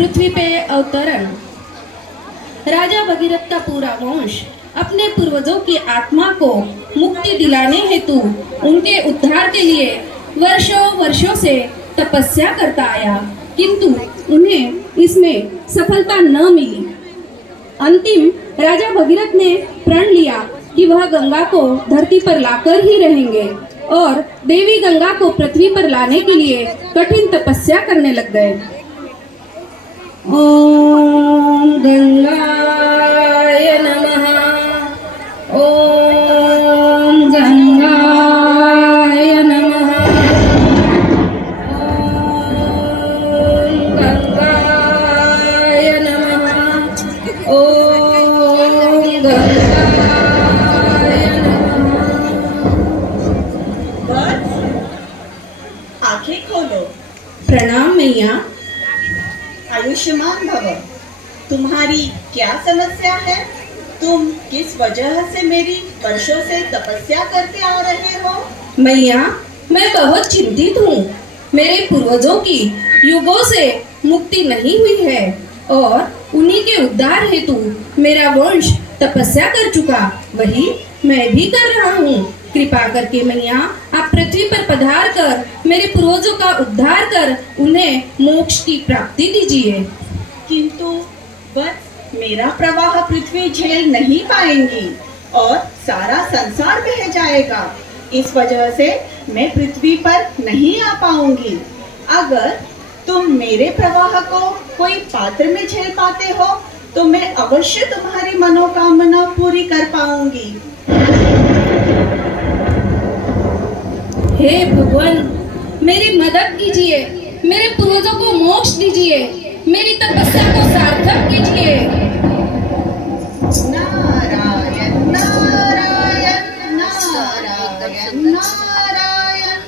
पृथ्वी पे अवतरण। राजा भगीरथ का पूरा वंश अपने पूर्वजों की आत्मा को मुक्ति दिलाने हेतु उनके उद्धार के लिए वर्षों वर्षों से तपस्या करता आया, किंतु उन्हें इसमें सफलता न मिली। अंतिम राजा भगीरथ ने प्रण लिया कि वह गंगा को धरती पर लाकर ही रहेंगे और देवी गंगा को पृथ्वी पर लाने के लिए कठिन तपस्या करने लग गए। ओम गंगाय नमः। ओम गंगाय नमः। ओम गंगाय नमः। ओम गंगाय नमः। आंखें खोलो। प्रणाम मैया। आयुष्मान भव। तुम्हारी क्या समस्या है? तुम किस वजह से मेरी वर्षों से तपस्या करते आ रहे हो? मैया, मैं बहुत चिंतित हूँ। मेरे पूर्वजों की युगों से मुक्ति नहीं हुई है और उन्हीं के उद्धार हेतु मेरा वंश तपस्या कर चुका, वही मैं भी कर रहा हूँ। कृपा करके मैया, आप पृथ्वी पर पधार कर मेरे पूर्वजों का उद्धार कर उन्हें मोक्ष की प्राप्ति दीजिए। किंतु बस मेरा प्रवाह पृथ्वी झेल नहीं पाएंगी और सारा संसार बह जाएगा। इस वजह से मैं पृथ्वी पर नहीं आ पाऊंगी। अगर तुम मेरे प्रवाह को कोई पात्र में झेल पाते हो तो मैं अवश्य तुम्हारी मनोकामना पूरी कर पाऊंगी। हे भगवान, मेरी मदद कीजिए, मेरे पूर्वजों को मोक्ष दीजिए, मेरी तपस्या को सार्थक कीजिए। नारायण नारायण नारायण नारायण।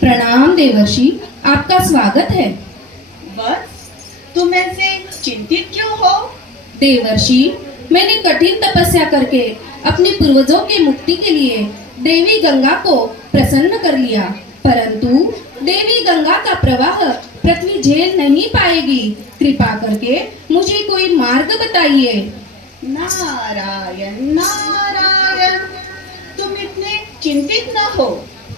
प्रणाम देवर्षि, आपका स्वागत है। बस तुम ऐसे चिंतित क्यों हो? देवर्षि, मैंने कठिन तपस्या करके अपने पूर्वजों के मुक्ति के लिए देवी गंगा को प्रसन्न कर लिया, परंतु देवी गंगा का प्रवाह पृथ्वी झेल नहीं पाएगी। कृपा करके मुझे कोई मार्ग बताइए। नारायण नारायण। तुम इतने चिंतित न हो।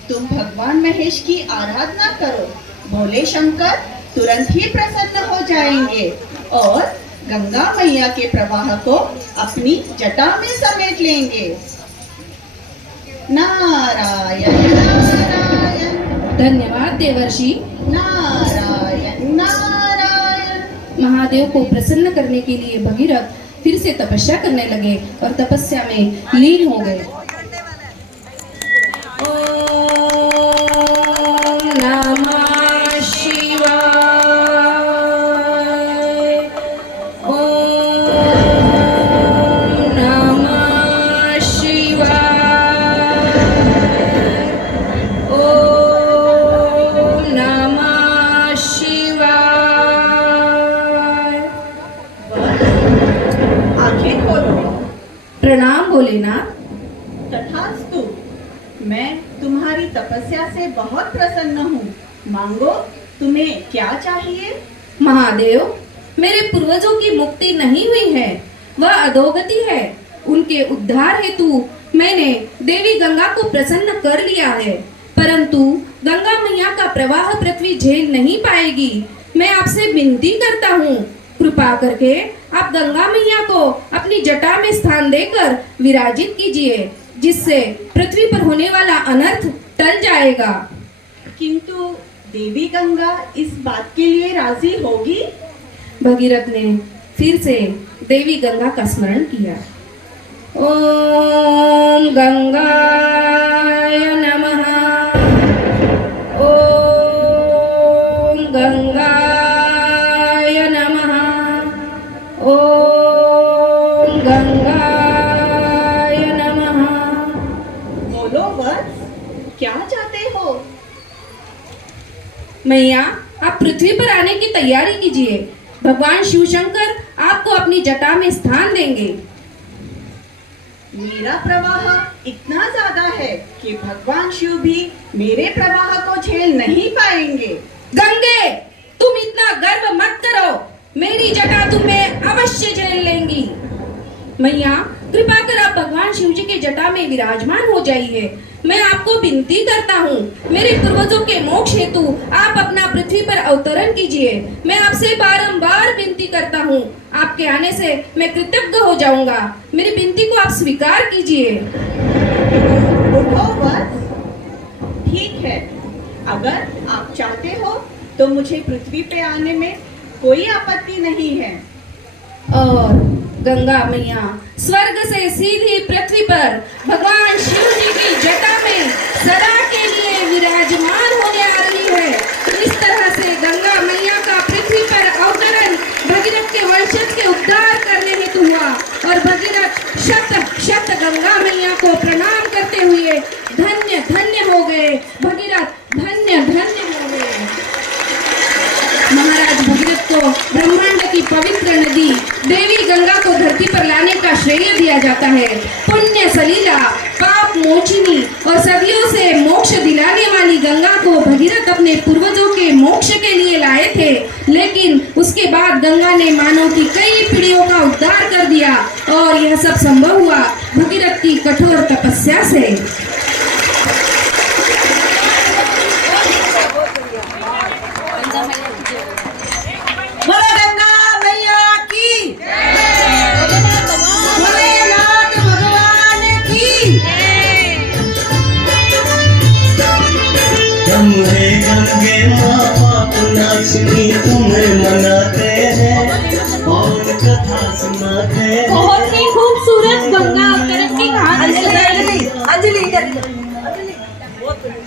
तुम भगवान महेश की आराधना करो। भोले शंकर तुरंत ही प्रसन्न हो जाएंगे और गंगा मैया के प्रवाह को अपनी जटा में समेट लेंगे। नारायण नारायण। धन्यवाद देवर्षि। नारायण नारायण। महादेव को प्रसन्न करने के लिए भगीरथ फिर से तपस्या करने लगे और तपस्या में लीन हो गए। ओम नमः शिवाय। ओम नमः शिवाय। ओम नमः शिवाय। आंखें खोलो। प्रणाम भोलेनाथ। तथास्तु। मैं तुम्हारी तपस्या से बहुत प्रसन्न हूँ। मांगो, तुम्हें क्या चाहिए? महादेव, मेरे पूर्वजों की मुक्ति नहीं हुई है, वह अधोगति है। उनके उद्धार हेतु मैंने देवी गंगा को प्रसन्न कर लिया है, परंतु गंगा मैया का प्रवाह पृथ्वी झेल नहीं पाएगी। मैं आपसे विनती करता हूँ, कृपा करके आप गंगा मैया को अपनी जटा में स्थान देकर विराजित कीजिए, जिससे पृथ्वी पर होने वाला अनर्थ टल जाएगा। किंतु देवी गंगा इस बात के लिए राजी होगी? भगीरथ ने फिर से देवी गंगा का स्मरण किया। ओम गंगाय नमः। ओम गंगाय नमः। ओम गंगाय नमः। बोलो बस, क्या चाहते हो? मैया, आप पृथ्वी पर आने की तैयारी कीजिए। भगवान शिव शंकर आपको अपनी जटा में स्थान देंगे। मेरा प्रवाह इतना ज्यादा है कि भगवान शिव भी मेरे प्रवाह को झेल नहीं पाएंगे। गंगे, तुम इतना गर्व मत करो। तुम्हें अवश्य झेल लेंगी। मैया कृपा कर आप भगवान शिव जी के जटा में विराजमान हो जाइए। मैं आपको विनती करता हूँ, मेरे पूर्वजों के मोक्ष हेतु आप अपना पृथ्वी पर अवतरण कीजिए। मैं आपसे बारंबार विनती करता हूँ, आपके आने से मैं कृतज्ञ हो जाऊंगा। मेरी विनती को आप स्वीकार कीजिए। उठो वत्स, ठीक है, अगर आप चाहते हो तो मुझे पृथ्वी पे आने में कोई आपत्ति नहीं है। और गंगा मैया स्वर्ग से सीधी पृथ्वी पर भगवान शिव जी की जटा में सदा के लिए विराजमान होने आ रही है। इस तरह से गंगा मैया का पृथ्वी पर अवतरण भगीरथ के वंशज के उद्धार करने हेतु हुआ और भगीरथ शत शत गंगा मैया को प्रणाम करते हुए धन्य धन्य हो गए। भगीरथ धन्य धन्य हो गए। महाराज भगीरथ को ब्रह्मांड की पवित्र नदी देवी गंगा को धरती पर लाने का श्रेय दिया जाता है। पुण्य सलीला, पाप मोचिनी और सदियों से मोक्ष दिलाने वाली गंगा को भगीरथ अपने पूर्वजों के मोक्ष के लिए लाए थे, लेकिन उसके बाद गंगा ने मानव की कई पीढ़ियों का उद्धार कर दिया और यह सब संभव हुआ भगीरथ की कठोर तपस्या से। बोलो गंगा मैया की, भोलेनाथ भगवान की। गंगे गंगे माँ पाप नाशिनी तुम्हें मनाते हैं और कथा सुनाते हैं। बहुत ही